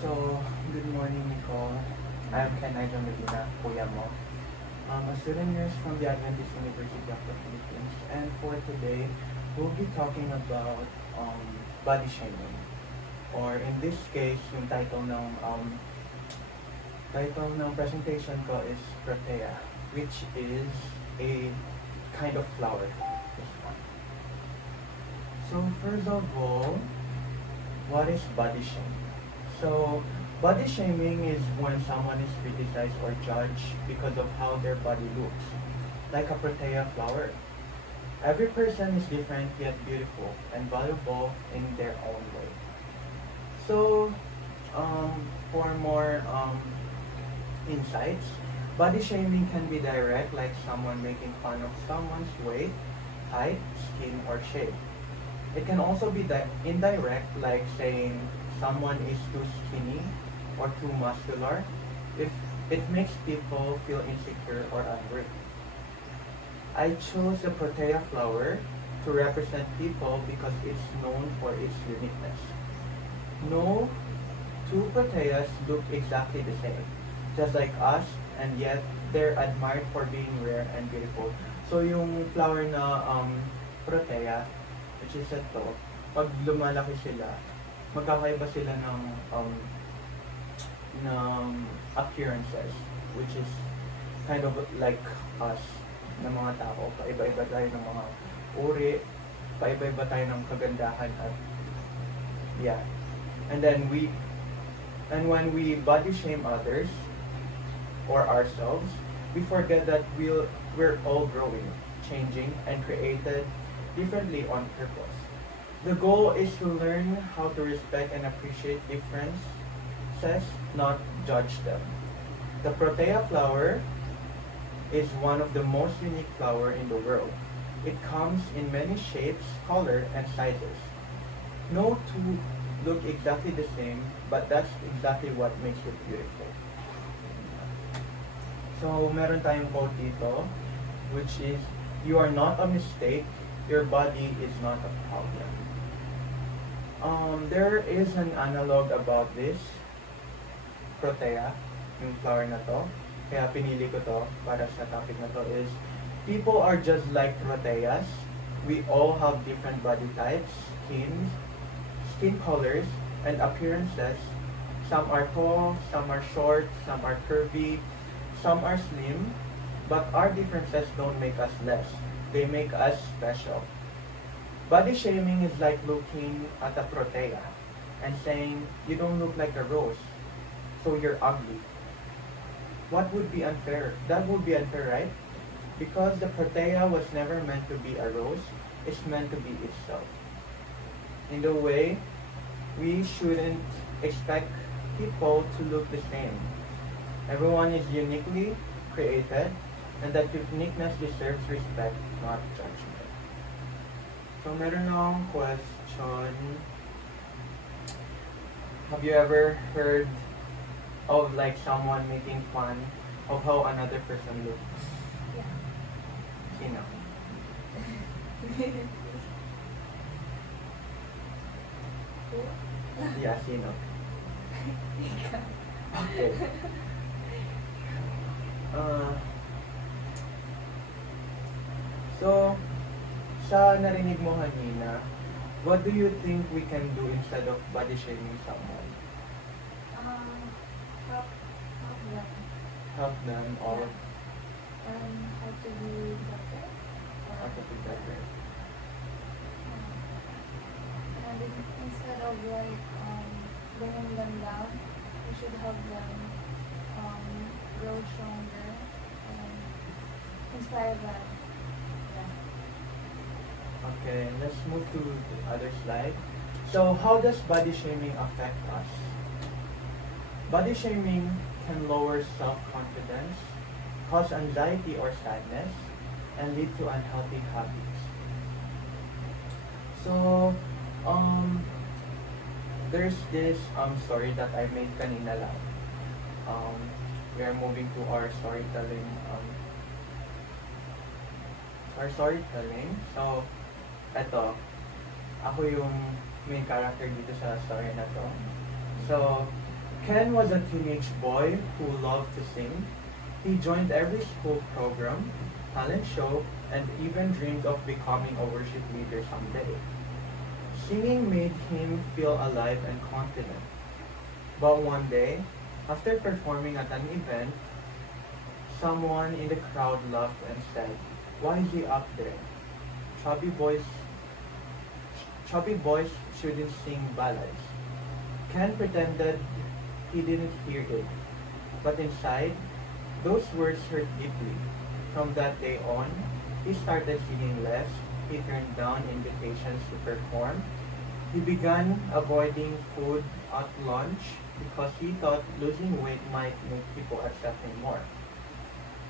So, good morning, Nicole. I'm Ken Nigel Medina, kuya mo. A student nurse from the Adventist University of the Philippines. And for today, we'll be talking about body shaming. Or in this case, yung title ng presentation ko is Protea, which is a kind of flower. This one. So first of all, what is body shaming? So, body shaming is when someone is criticized or judged because of how their body looks, like a protea flower. Every person is different yet beautiful and valuable in their own way. So, for more insights, body shaming can be direct, like someone making fun of someone's weight, height, skin, or shape. It can also be indirect, like saying someone is too skinny or too muscular if it makes people feel insecure or angry. I chose the Protea flower to represent people because it's known for its uniqueness. No two Proteas look exactly the same, just like us, and yet they're admired for being rare and beautiful. So yung flower na Protea, which is ito, pag lumalaki sila, magkakaiba sila ng appearances, which is kind of like us na mga tao. Paiba-iba tayo ng mga uri, paiba-iba tayo ng kagandahan at yeah. And when we body shame others or ourselves, we forget that we're all growing, changing, and created differently on purpose. The goal is to learn how to respect and appreciate differences, not judge them. The Protea flower is one of the most unique flowers in the world. It comes in many shapes, color, and sizes. No two look exactly the same, but that's exactly what makes it beautiful. So, meron tayong quote dito, which is, "You are not a mistake, your body is not a problem." There is an analog about this Protea, yung flower na to. Kaya pinili ko to para sa topic na to is, people are just like Proteas. We all have different body types, skin colors, and appearances. Some are tall, some are short, some are curvy, some are slim, but our differences don't make us less. They make us special. Body shaming is like looking at a Protea and saying, "You don't look like a rose, so you're ugly." What would be unfair? That would be unfair, right? Because the Protea was never meant to be a rose, it's meant to be itself. In the way, we shouldn't expect people to look the same. Everyone is uniquely created, and that uniqueness deserves respect, not judgment. So, meron akong question. Have you ever heard of like someone making fun of how another person looks? Yeah. Sino? Who? Yeah, sino? Ikaw. Okay. So, sa narinig mo kanina, what do you think we can do instead of body shaming someone? Help them. Help them or How to be better. how to be better? And instead of like bringing them down, we should help them grow stronger and inspire them. Yeah. Okay, let's move to the other slide. So, how does body shaming affect us? Body shaming can lower self-confidence, cause anxiety or sadness, and lead to unhealthy habits. So, there's this story that I made kanina lang. We are moving to our storytelling. So, eto, ako yung main character dito sa story na to. So, Ken was a teenage boy who loved to sing. He joined every school program, talent show, and even dreamed of becoming a worship leader someday. Singing made him feel alive and confident. But one day, after performing at an event, someone in the crowd laughed and said, "Why is he up there? Chubby boys, chubby boys shouldn't sing ballads." Ken pretended he didn't hear it, but inside, those words hurt deeply. From that day on, he started singing less. He turned down invitations to perform. He began avoiding food at lunch because he thought losing weight might make people accept him more.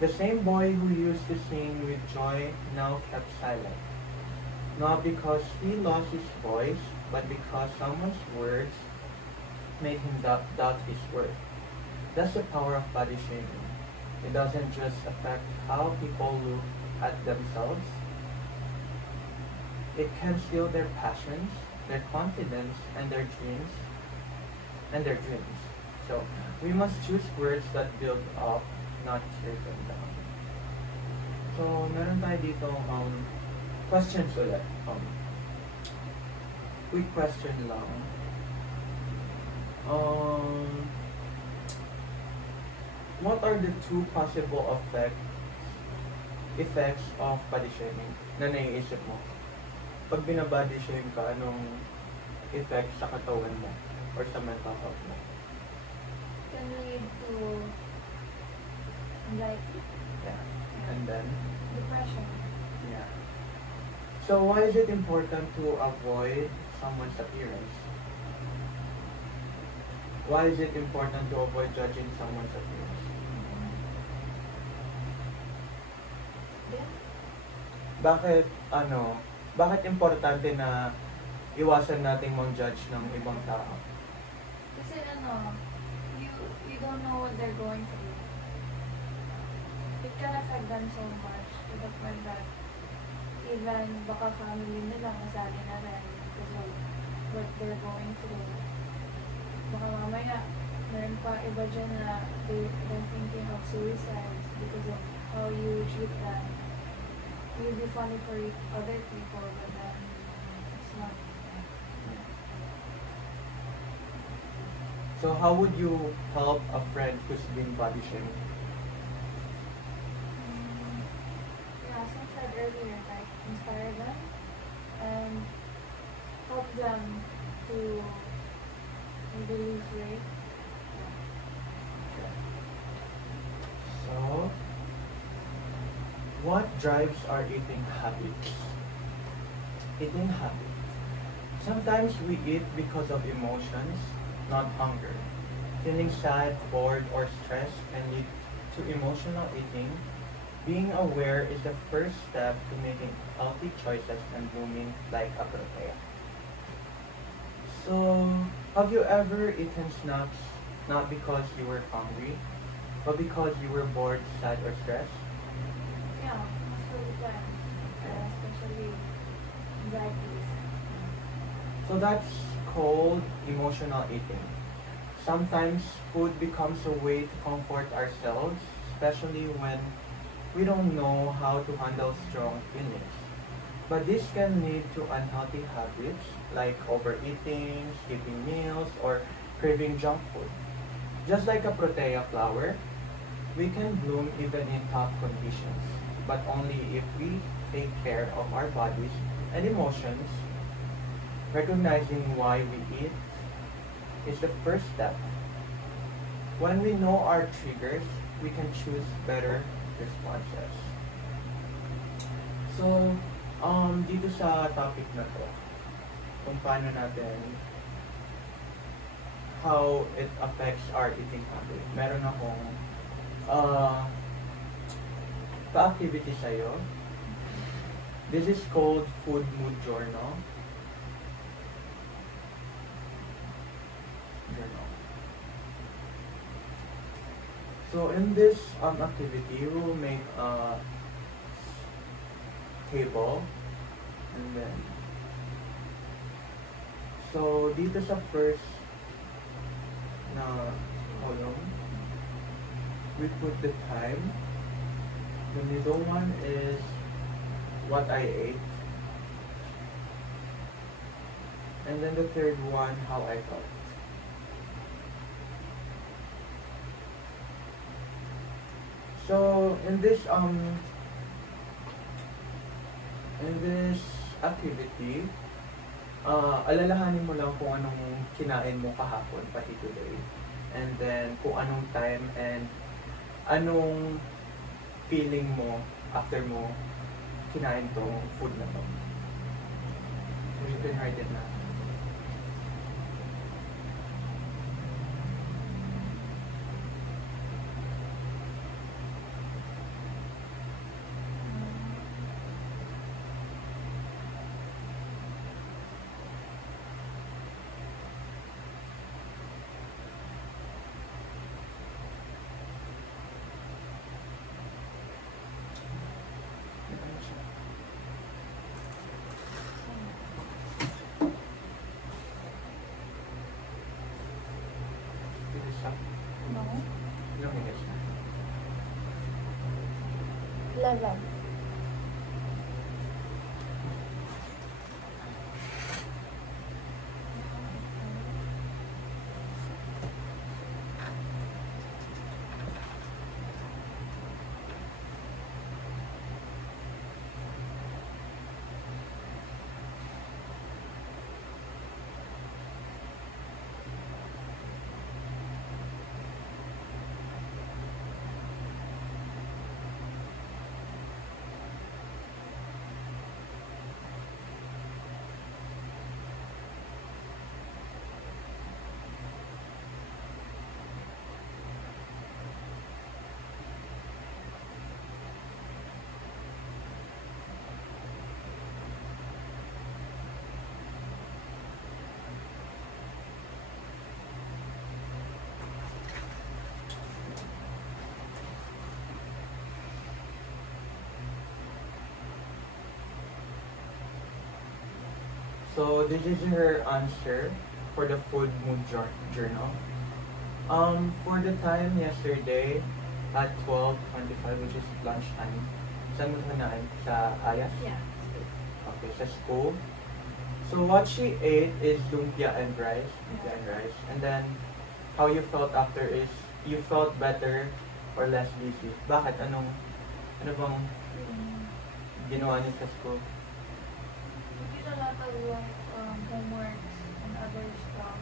The same boy who used to sing with joy now kept silent. Not because he lost his voice, but because someone's words made him doubt his worth. That's the power of body shaming. It doesn't just affect how people look at themselves. It can steal their passions, their confidence, and their dreams. So we must choose words that build up, not tear them down. So meron tayo dito questions ulit. Quick question lang. What are the two possible effects of body shaming na naiisip mo? Pag binabody shame ka, anong effect sa katawan mo or sa mental health mo? Can lead to anxiety, Yeah. And then, depression. yeah. So why is it important to avoid someone's appearance? Why is it important to avoid judging someone's appearance? Then, Bakit importante na iwasan nating mang-judge ng ibang tao? kasi you don't know what they're going through. It can affect them so much to the point that even baka family nila masali na rin because of what they're going through. Baka mamaya, meron pa iba dyan na they're thinking of suicides because of how you treat them. You'll be funny for other people, but then it's not. So how would you help a friend who's been body shamed? Yeah, as I said earlier, like inspire them and help them to maybe lose weight. So, what drives our eating habits? Eating habits. Sometimes we eat because of emotions, not hunger. Feeling sad, bored, or stressed can lead to emotional eating. Being aware is the first step to making healthy choices and blooming like a protea. So, have you ever eaten snacks not because you were hungry, but because you were bored, sad, or stressed? Yeah, most of the time, especially anxieties. So that's called emotional eating. Sometimes food becomes a way to comfort ourselves, especially when we don't know how to handle strong feelings. But this can lead to unhealthy habits like overeating, skipping meals, or craving junk food. Just like a protea flower, we can bloom even in tough conditions, but only if we take care of our bodies and emotions. Recognizing why we eat is the first step. When we know our triggers, we can choose better responses. So, dito sa topic na to, kung paano natin, how it affects our eating habit. Meron akong pa-activity sa'yo. This is called Food Mood Journal. So in this activity, we will make a table, and then so dito sa first na column. We put the time. The middle one is what I ate. And then the third one, how I felt. So in this activity, alalahanin mo lang kung anong kinain mo kahapon, pati today. And then kung anong time and anong feeling mo after mo kinain tong food na to. So you can write it na. Isa. No? Ilang minutes na? 11. So this is her answer for the food mood journal. For the time yesterday at 12:25, which is lunchtime, saan mo hanaan? Sa Ayas? Yeah. Okay, sa school. So what she ate is lumpia and rice. Lumpia and rice. And then, how you felt after is, you felt better or less busy. Bakit? Ano bang ginawa niyo sa school? We did a lot of homeworks and other stuff.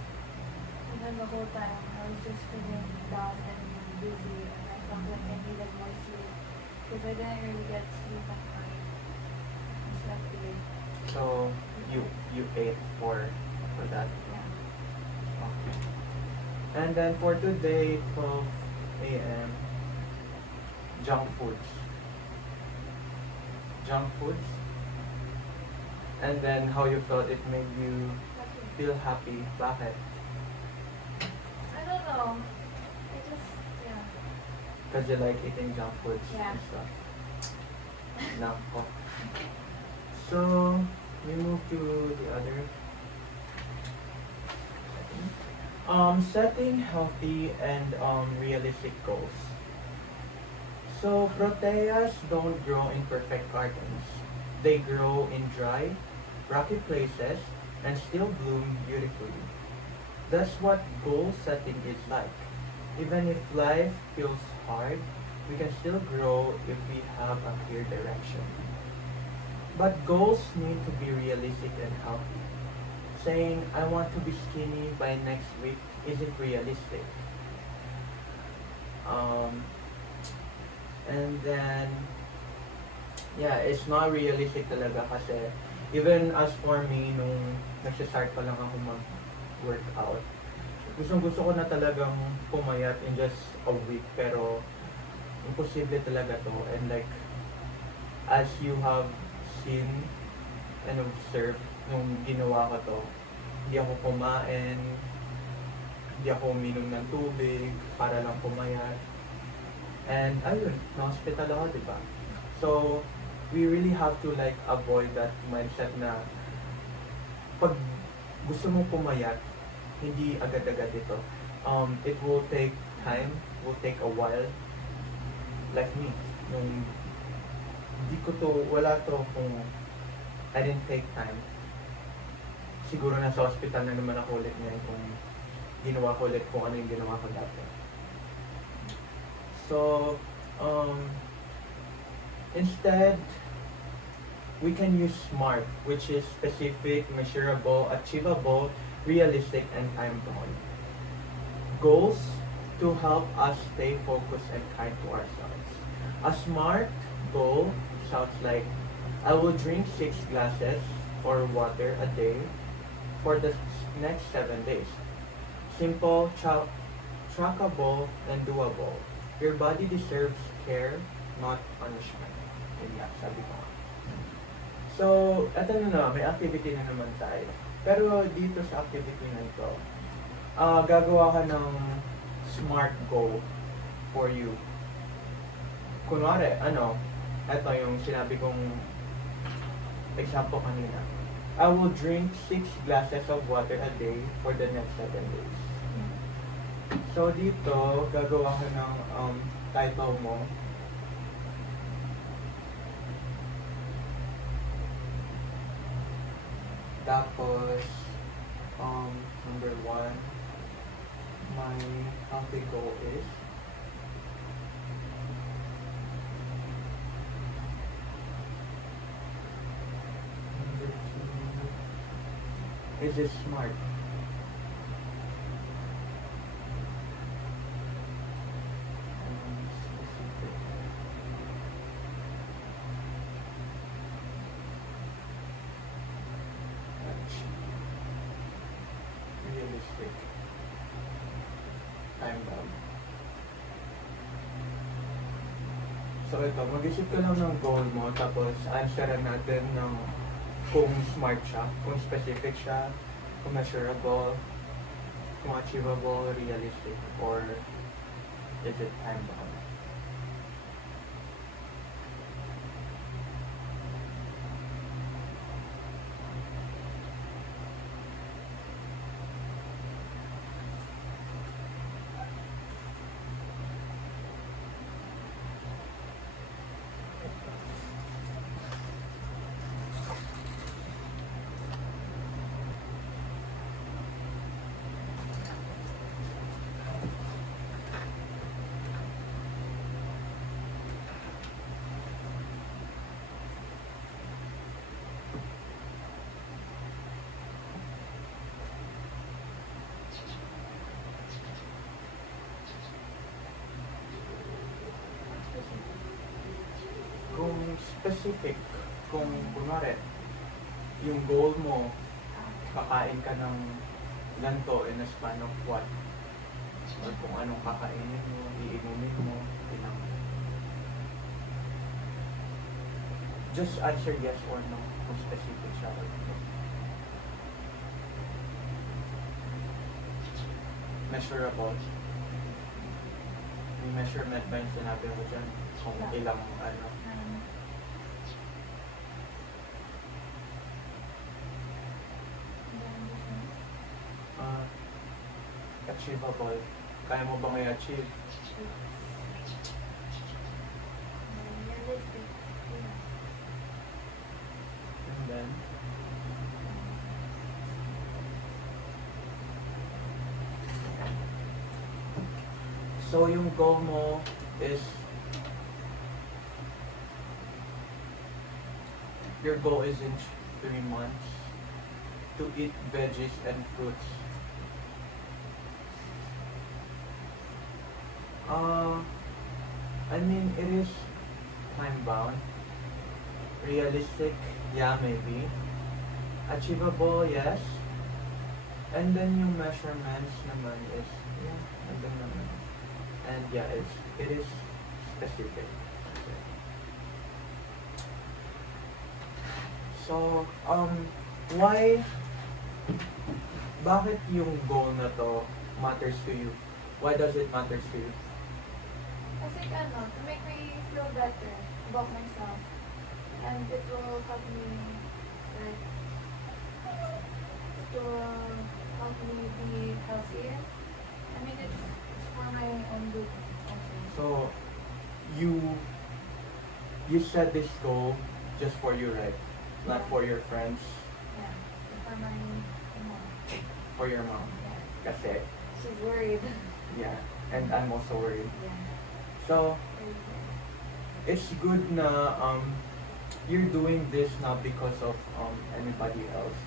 And then the whole time, I was just feeling down and busy, and I felt like I needed more sleep because I didn't really get sleep at night. I slept late. So, you ate for that? Yeah. Okay. And then for today, 12 a.m., junk foods. Junk foods. And then how you felt, it made you feel happy. Bakit? I don't know. I just, yeah. Because you like eating junk foods Yeah. and stuff. Nako. So, we move to the other. Setting healthy and realistic goals. So, proteas don't grow in perfect gardens. They grow in dry, rocky places and still bloom beautifully. That's what goal setting is like. Even if life feels hard, we can still grow if we have a clear direction. But goals need to be realistic and healthy. Saying, I want to be skinny by next week isn't realistic. And then, yeah, it's not realistic talaga kasi even as for me, nung nagsistart pa lang ako mag-workout, gusto ko na talagang pumayat in just a week, pero imposible talaga to. And like, as you have seen and observed nung ginawa ko to, hindi ako kumain, hindi ako uminom ng tubig para lang pumayat. And ayun, na-hospital ako, di ba? So, we really have to like avoid that mindset na pag gusto mong pumayat, hindi agad-agad ito. It will take time, will take a while. Like me, nung di ko to, wala to kung I didn't take time. Siguro nasa hospital na naman ako ulit ngayon kung ginawa ko ulit kung ano yung ginawa ko dati. So, instead, we can use SMART, which is specific, measurable, achievable, realistic, and time-bound. Goals to help us stay focused and kind to ourselves. A SMART goal sounds like, I will drink 6 glasses or water a day for the next 7 days. Simple, trackable, and doable. Your body deserves care, not punishment. Yun nga, sabi ko nga. So, eto na, may activity na naman tayo. Pero dito sa activity na ito, gagawa ka ng SMART goal for you. Kunwari, eto yung sinabi kong example kanina. I will drink 6 glasses of water a day for the next 7 days. So dito, gagawa ka ng title mo. Tapos, number 1, my healthy goal is number 2, is it smart? Specific. Realistic. Time bound. So ito, mag-isip ka lang ng goal mo, tapos answeran natin ng kung smart siya, kung specific siya, kung measurable, kung achievable, realistic, or is it time bound? Kung specific, kung kunwari, yung goal mo, kakain ka ng ganito in a span of what? Or kung anong kakainin mo, iinumin mo, ilang. Just answer yes or no kung specific siya or no. Measurable. May measurement ba yung sinabi mo dyan? Kung ilang achievable. Kaya mo bang i-achieve? Realistic. And then, so yung goal mo is, your goal is in 3 months to eat veggies and fruits. I mean, it is time bound. Realistic, yeah, maybe. Achievable, yes. And then yung measurements naman is, yeah, andun naman. And yeah, it is specific. So, bakit yung goal na to matters to you? Why does it matters to you? Kasi to make me feel better about myself. And it will help me, like, it will help me be healthier. I mean, you set this goal just for you, right? Not for your friends, Yeah. For my mom. for your mom. Yeah. Kasi, She's worried. yeah, and I'm also worried. Yeah. So, Very worried. it's good na you're doing this not because of anybody else.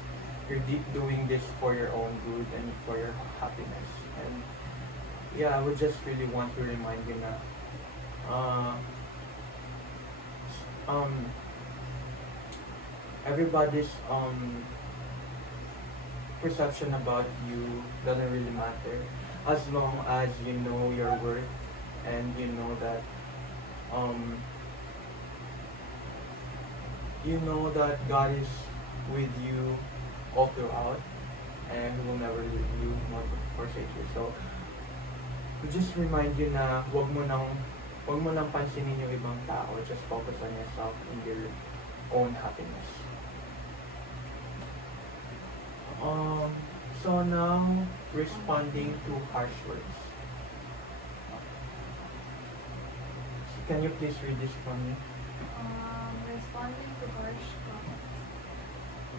You're doing this for your own good and for your happiness. And yeah, I would just really want to remind you na uh, um, everybody's perception about you doesn't really matter as long as you know your worth and um, you know that God is with you all throughout and He will never leave you nor forsake you. So, to just remind you na wag mo nang pansinin yung ibang tao. Just focus on yourself and your own happiness. So now, responding to harsh words. Can you please read this for me? Responding to harsh comments.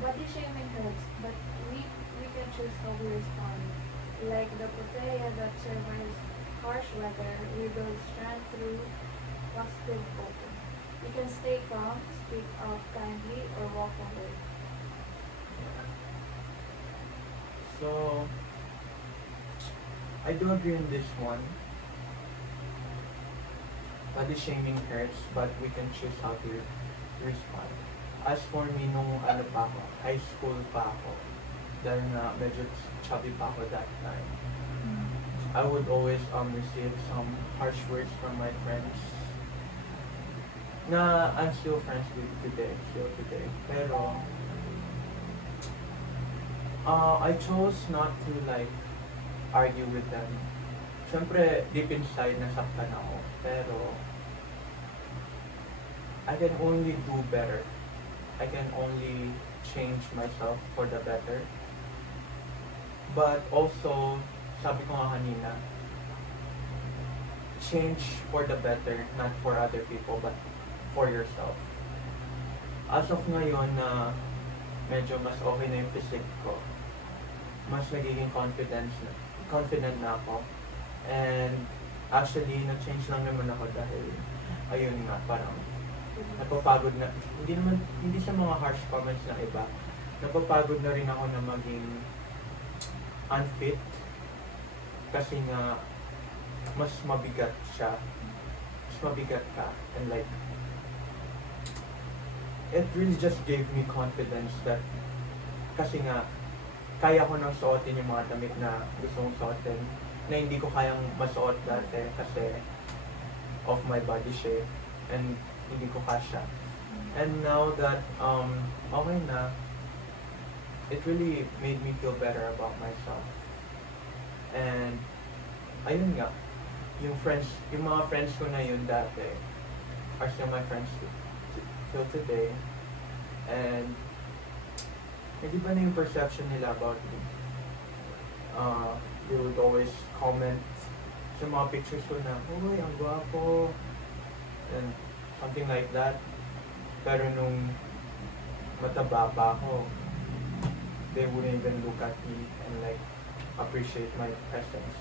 Body shaming hurts, but we can choose how we respond. Like the protea that survives harsh weather, we build strength through positive coping. You can stay calm, speak out kindly, or walk away. So, I do agree on this one. Body shaming hurts, but we can choose how to respond. As for me, nung ano pa ako, high school pa ako, dahil na medyo chubby pa ako that time, I would always receive some harsh words from my friends na I'm still friends with still today. Pero, I chose not to like argue with them. Siyempre, deep inside, nasaktan ako. Pero, I can only do better. I can only change myself for the better. But also, sabi ko nga kanina, change for the better, not for other people, but for yourself. As of ngayon na medyo mas okay na yung physique ko, mas nagiging confident na ako. And actually, na-change lang naman ako dahil, ayun nga, parang napapagod na, hindi sa mga harsh comments ng iba, napapagod na rin ako na maging unfit kasi nga mas mabigat siya, mas mabigat ka, and like it really just gave me confidence that kasi nga kaya ko nang suotin yung mga damit na gusto kong suotin na hindi ko kayang masuot dati kasi of my body shape and hindi ko kasya. And now that okay na, it really made me feel better about myself. And ayun nga, yung mga friends ko na yun dati are still my friends till today. And hindi ba na yung perception nila about me? They would always comment sa mga pictures ko na, uy, ang gwapo, and something like that. Pero nung mataba pa ako, they wouldn't even look at me and like appreciate my presence.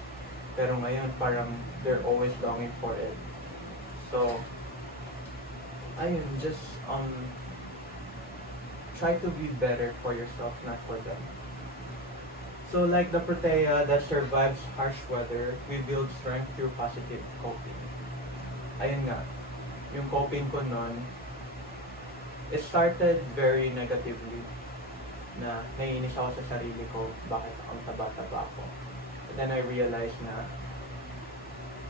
Pero ngayon, parang they're always longing for it. So, ayun, just try to be better for yourself, not for them. So like the protea that survives harsh weather, we build strength through positive coping. Ayun nga, yung coping ko nun, it started very negatively na naiinis ako sa sarili ko, bakit ang taba-taba ako. But then I realized na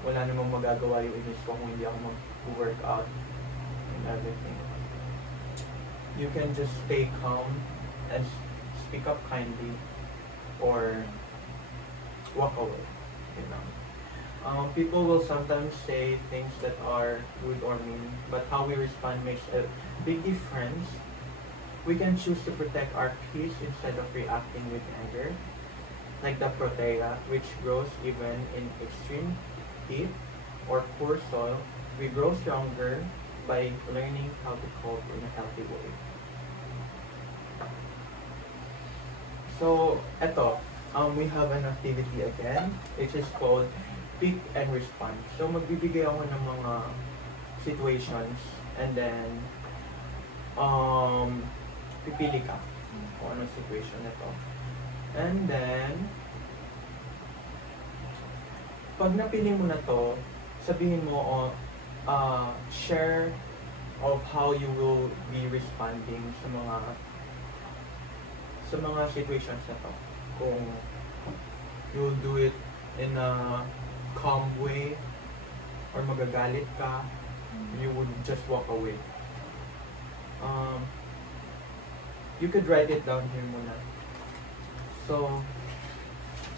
wala namang magagawa yung inis ko kung hindi ako mag-workout and everything. You can just stay calm and speak up kindly or walk away. You know? People will sometimes say things that are rude or mean, but how we respond makes a big difference. We can choose to protect our peace instead of reacting with anger, like the protea, which grows even in extreme heat or poor soil. We grow stronger by learning how to cope in a healthy way. So, we have an activity again, which is called pick and respond. So, magbibigay ako ng mga situations and then pipili ka kung anong situation ito. And then, pag napili mo na to, sabihin mo, share of how you will be responding sa mga situations na to. Kung you'll do it in a calm way or magagalit ka, you would just walk away. You could write it down here muna. So,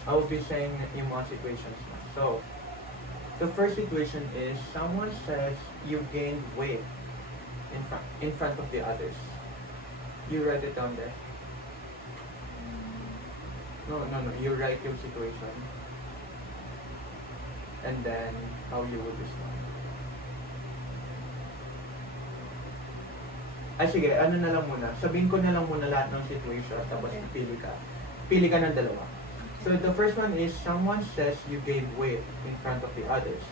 I will be saying yung mga situations na. So, the first situation is someone says you gained weight in front of the others. You write it down there. No. You write your situation. And then, how you would respond. Ay sige, ano na lang muna. Sabihin ko na lang muna lahat ng situation tapos Okay. pili ka. Pili ka ng dalawa. So the first one is someone says you gained weight in front of the others.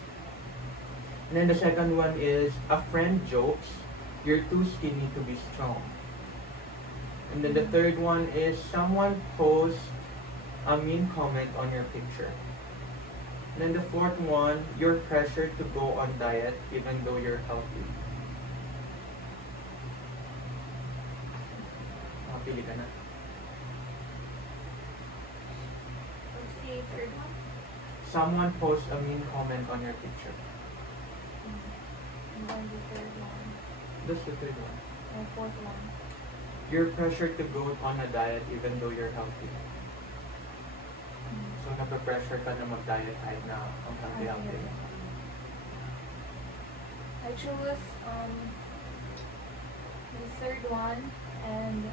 And then the second one is a friend jokes you're too skinny to be strong. And then the third one is someone posts a mean comment on your picture. And then the fourth one, you're pressured to go on diet even though you're healthy. Pili ka na. What's the third one? Someone posts a mean comment on your picture. And then the third one. That's the third one. And fourth one. You're pressured to go on a diet even though you're healthy. So, nape-pressure ka na mag-diet kahit na ang healthy. I chose the third one, and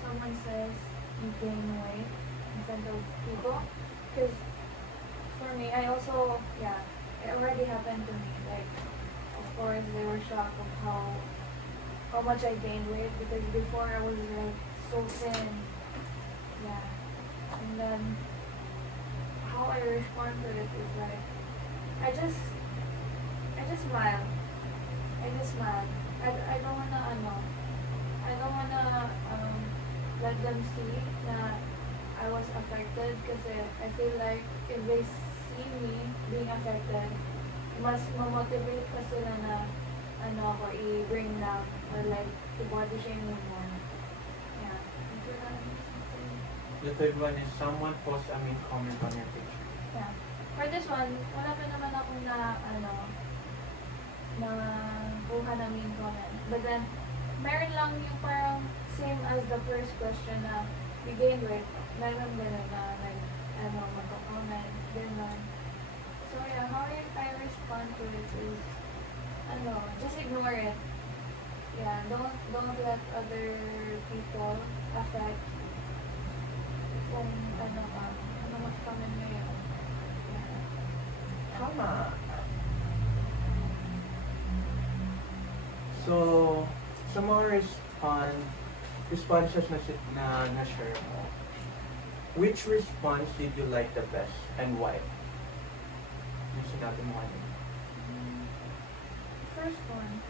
someone says you gain weight in front of people. Because for me, it already happened to me. Like, of course, they were shocked of how much I gained weight, because before I was like so thin. Yeah. And then how I respond to it is like I just smile. I don't wanna let them see that I was affected, kasi I feel like if they see me being affected, mas ma-motivate pa sila na ako i-bring down or like to body shame me more. Yeah. The third one is someone posts a mean comment on your picture. Yeah. For this one, wala pa naman akong na kuha na mean comment. But then, meron lang yung parang same as the first question na you gain weight. Meron ganun na magko-comment, ganun. So yeah, how I respond to it is, just ignore it. Yeah, don't let other people affect kung mag-comment ngayon. Yeah. Tama. So, sa mga responses na share mo, which response did you like the best and why? Yung sinabi mo kanina. First one.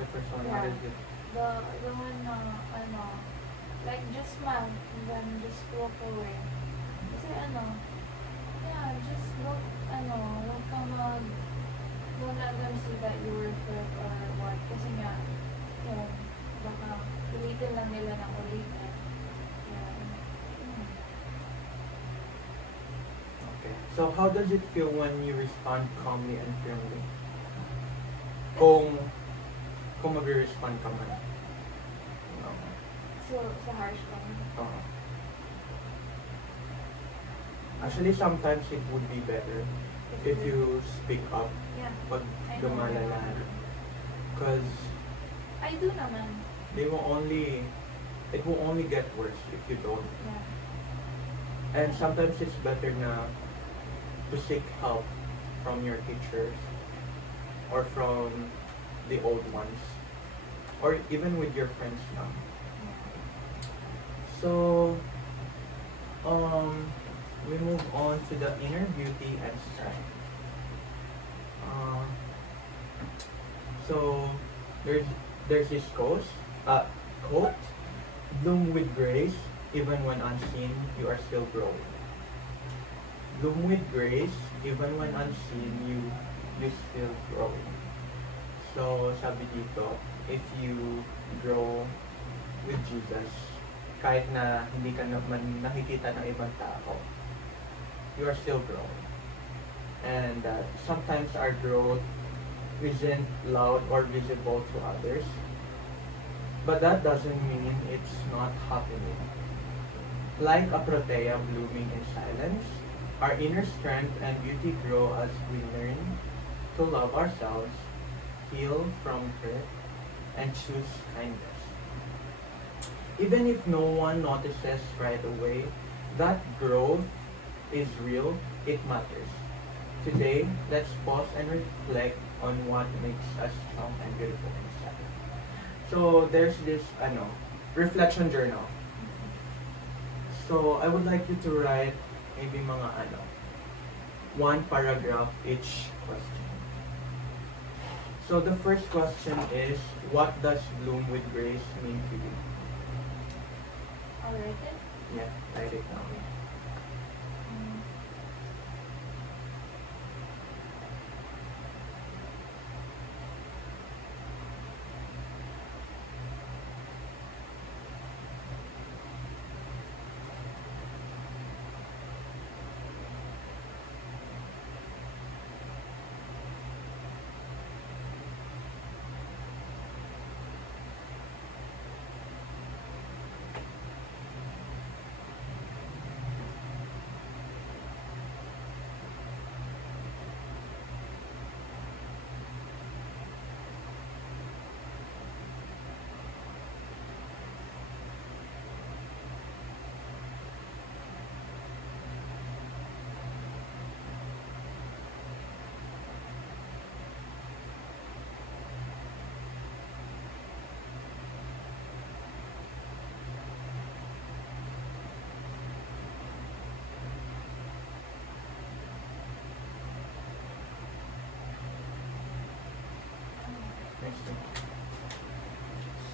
The first one, Yeah. what is it? The one like just smile and then just walk away. Kasi just don't let them see that you were hurt or what. Kasi nga, baka ulitin lang nila ng ulitin. Yeah. Okay. So, how does it feel when you respond calmly and firmly? Kung mag-respond ka man. So, sa harsh one. Uh, Actually, sometimes it would be better if you speak up Yeah. pag I know. lumalala. Because I do naman. it will only get worse if you don't. Yeah. And sometimes it's better na to seek help from your teachers or from the old ones, or even with your friends now. So, we move on to the inner beauty and strength. Uh, so, there's this quote, bloom with grace, even when unseen, you are still growing. Bloom with grace, even when unseen, you still growing. So, sabi dito, if you grow with Jesus, kahit na hindi ka naman nakikita ng ibang tao, you are still growing. And sometimes our growth isn't loud or visible to others, but that doesn't mean it's not happening. Like a protea blooming in silence, our inner strength and beauty grow as we learn to love ourselves, heal from hurt, and choose kindness. Even if no one notices right away, that growth is real, it matters. Today, let's pause and reflect on what makes us strong and beautiful inside. So, there's this, reflection journal. So, I would like you to write maybe mga one paragraph each question. So, the first question is, what does bloom with grace mean to you? I'll write it. Yeah, write it down. Mm.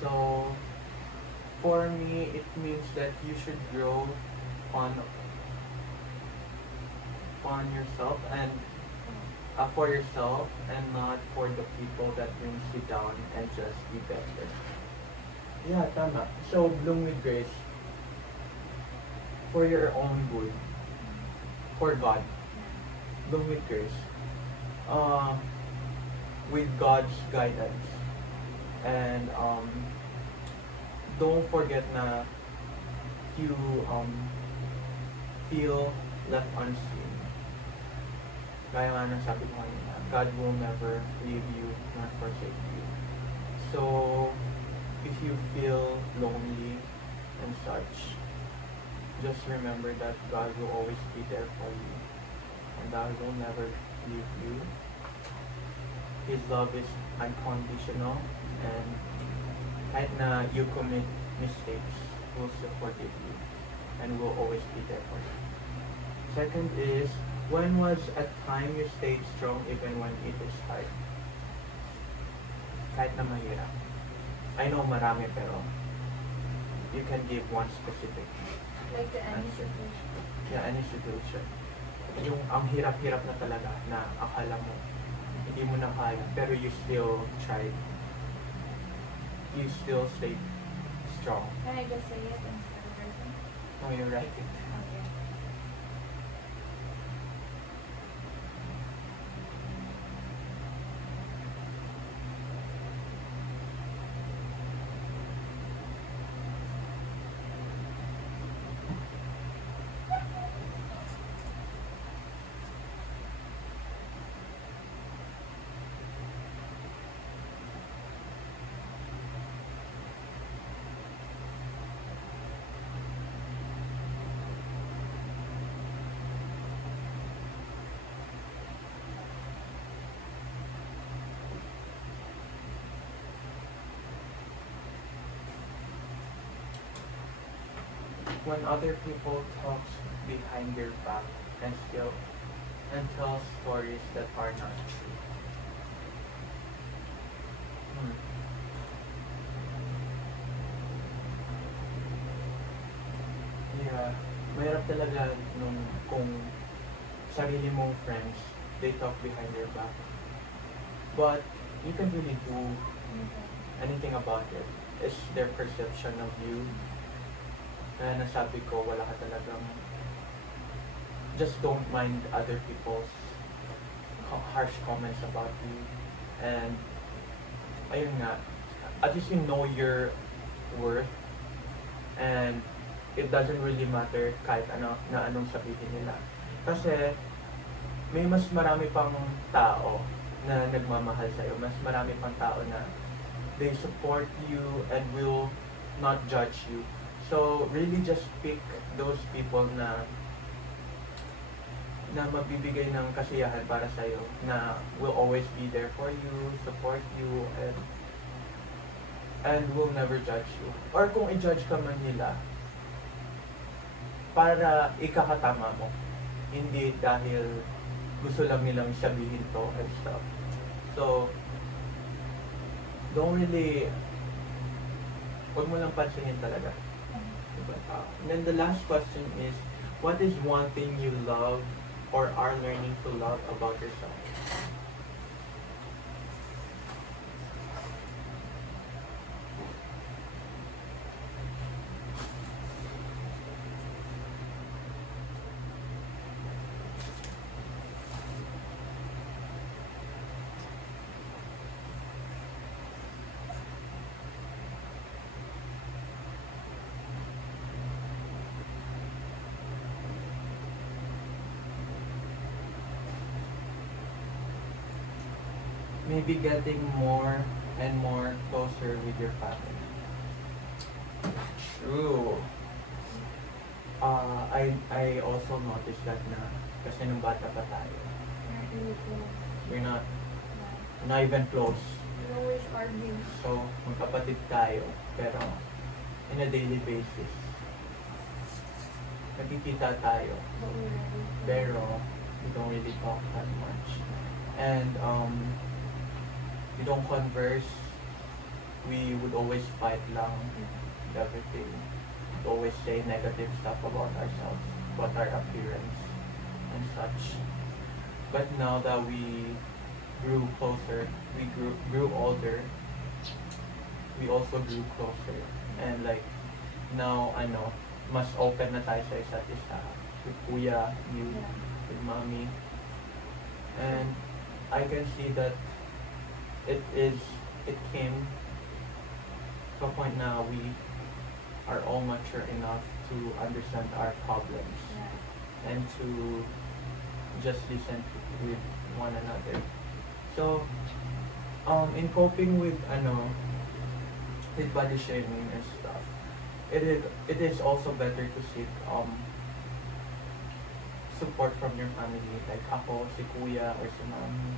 So, for me, it means that you should grow on yourself and for yourself and not for the people that brings you down and just be better. Yeah, tama. So, bloom with grace for your own good, for God. Bloom with grace. With God's guidance. And don't forget na you feel left unseen. Gaya nga ng sabi ko kanina, God will never leave you nor forsake you. So, if you feel lonely and such, just remember that God will always be there for you. And God will never leave you. His love is unconditional, and kahit na you commit mistakes, will still forgive you and will always be there for you. Second is, when was a time you stayed strong even when it is hard? Kahit na mahirap. I know marami, pero you can give one specific. Like the any Answer. situation. Yeah, any situation. Yung ang hirap-hirap na talaga na akala mo hindi mo na kaya, pero you still tried. You still stayed strong. Can I just say it instead of writing? No, you write it. Okay. when other people talks behind your back and still and tell stories that are not true. Hmm. Yeah, mahirap talaga nung kung sarili mong friends, they talk behind your back. But you can really do anything about it. It's their perception of you. Kaya nasabi ko, wala ka talagang, just don't mind other people's harsh comments about you. And, ayun nga, at least you know your worth. And, it doesn't really matter kahit ano, na anong sabihin nila. Kasi, may mas marami pang tao na nagmamahal sa'yo. Mas marami pang tao na they support you and will not judge you. So, really just pick those people na magbibigay ng kasiyahan para sa'yo, na will always be there for you, support you, and will never judge you. Or kung i-judge ka man nila, para ikakatama mo. Hindi dahil gusto lang nilang sabihin to and stuff. So, don't really, huwag mo lang pansinin talaga. Diba? And then the last question is, what is one thing you love or are learning to love about yourself? Maybe getting more and more closer with your family. True. I also noticed that na kasi nung bata pa tayo, we're not even close. We always argue. So, magkapatid tayo, pero in a daily basis, nagkikita tayo, But we really pero we don't really talk that much. And we don't converse. We would always fight lang with everything. We'd always say negative stuff about ourselves, about our appearance and such. But now that we grew closer, we grew older, we also grew closer. And like, now, mas open na tayo sa isa't isa. With kuya, you, with mommy. And I can see that it came to a point now we are all mature enough to understand our problems Yeah. and to just listen with one another. So, in coping with body shaming and stuff, it is also better to seek support from your family, like ako, si kuya, or si mami.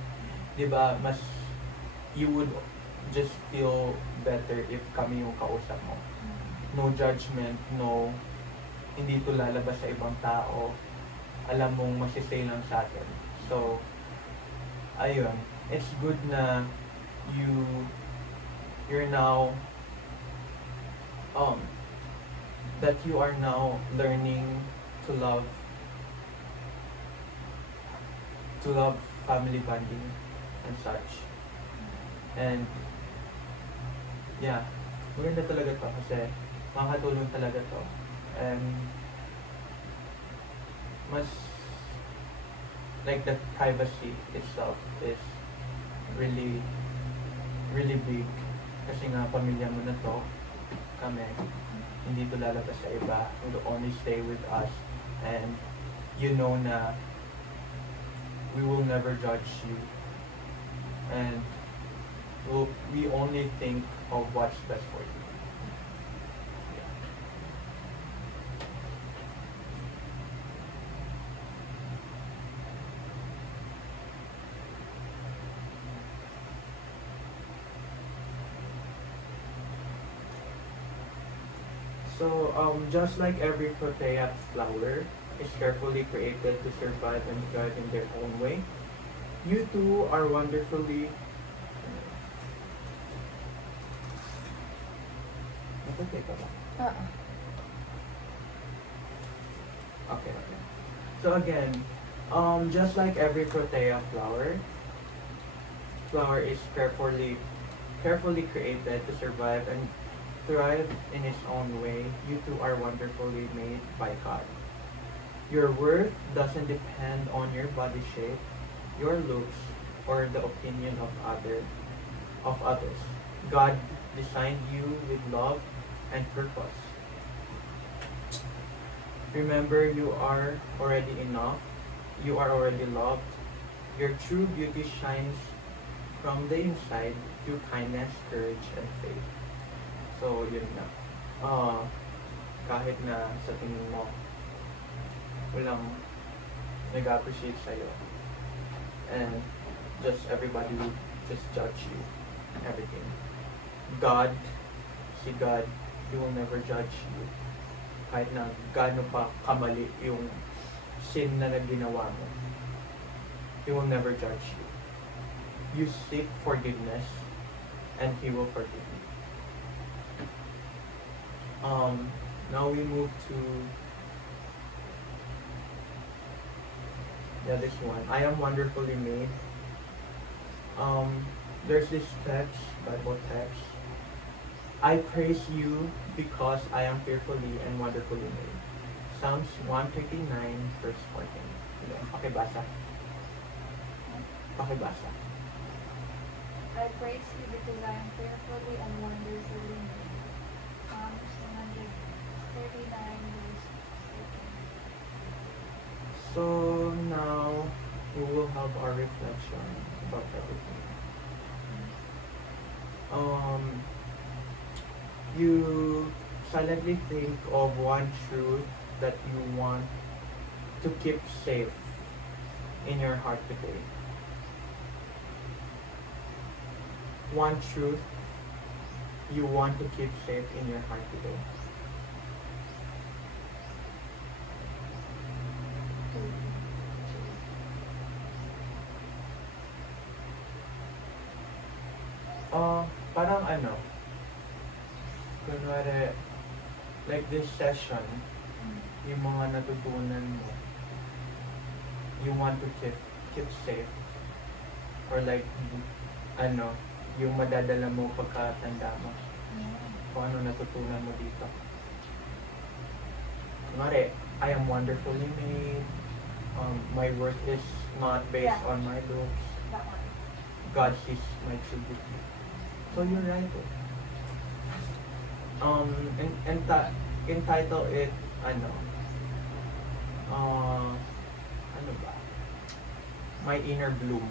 Diba, mas you would just feel better if kami yung kausap mo. No judgment, no, hindi to lalabas sa ibang tao. Alam mong masisay lang sa atin. So, ayun, it's good na you're now, that you are now learning to love family bonding and such. And yeah, maganda talaga to kasi makakatulong talaga to. And mas like the privacy itself is really really big kasi nga pamilya mo na to, kami, hindi to lalabas sa iba, it will only stay with us, and you know na we will never judge you, and we only think of what's best for you. Yeah. So So, just like every protea flower is carefully created to survive and thrive in their own way, you too are wonderfully. Okay ka ba? Uh-uh. Okay, okay. So again, just like every protea flower is carefully created to survive and thrive in its own way. You two are wonderfully made by God. Your worth doesn't depend on your body shape, your looks, or the opinion of others. God designed you with love and purpose. Remember, you are already enough. You are already loved. Your true beauty shines from the inside through kindness, courage, and faith. So, yun na. Kahit na sa tingin mo, walang nag-appreciate sa'yo. And just everybody will just judge you. Everything. God, si God, He will never judge you. Kahit na gaano pa kamali yung sin na ginawa mo. He will never judge you. You seek forgiveness and He will forgive you. Now we move to this one. I am wonderfully made. There's this text, Bible text. I praise you because I am fearfully and wonderfully made. Psalms 139 verse 14. Pakibasa. Pakibasa. I praise you because I am fearfully and wonderfully made. Psalms 139 verse 14. So now we will have our reflection about everything. You silently think of one truth that you want to keep safe in your heart today. One truth you want to keep safe in your heart today. Parang ano, kunwari, like this session, yung mga natutunan mo, you want to keep safe, or like, ano, yung madadala mo pagkatanda mo, kung ano natutunan mo dito. Kunwari, I am wonderfully made, my worth is not based on my looks, That one. God sees my true beauty. So you're right. Entitle it ano ba? My inner bloom.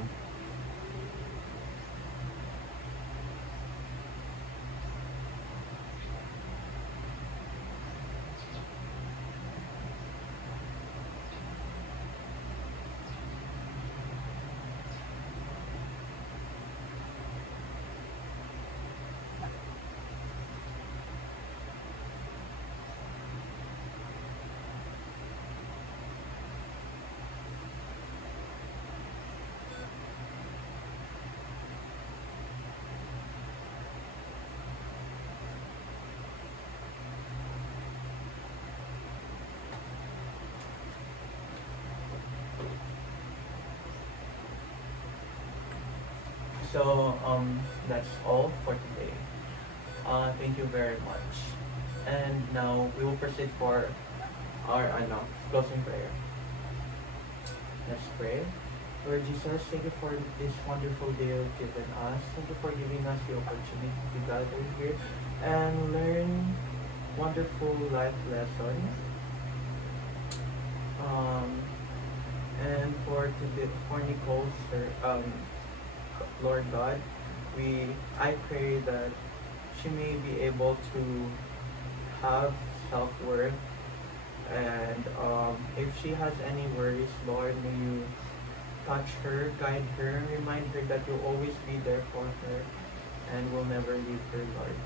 So that's all for today. Thank you very much. And now we will proceed for our closing prayer. Let's pray. Lord Jesus, thank you for this wonderful day you've given us. Thank you for giving us the opportunity to gather here and learn wonderful life lessons. And for today, for Nicole, sir, Lord God, I pray that she may be able to have self-worth, and if she has any worries, Lord, may you touch her, guide her, remind her that you'll always be there for her and will never leave her, Lord.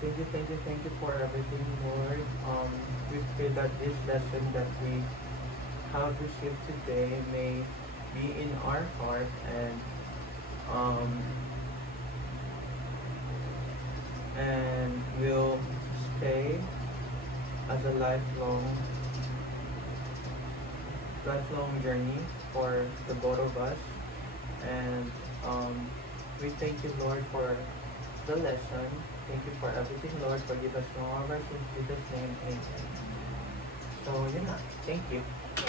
Thank you for everything, Lord. We pray that this lesson that we have received today may be in our heart um, and will stay as a lifelong journey for the both of us. And we thank you, Lord, for the lesson. Thank you for everything, Lord. Forgive us from our sins. In Jesus' name, amen. So, yun na. Thank you. So,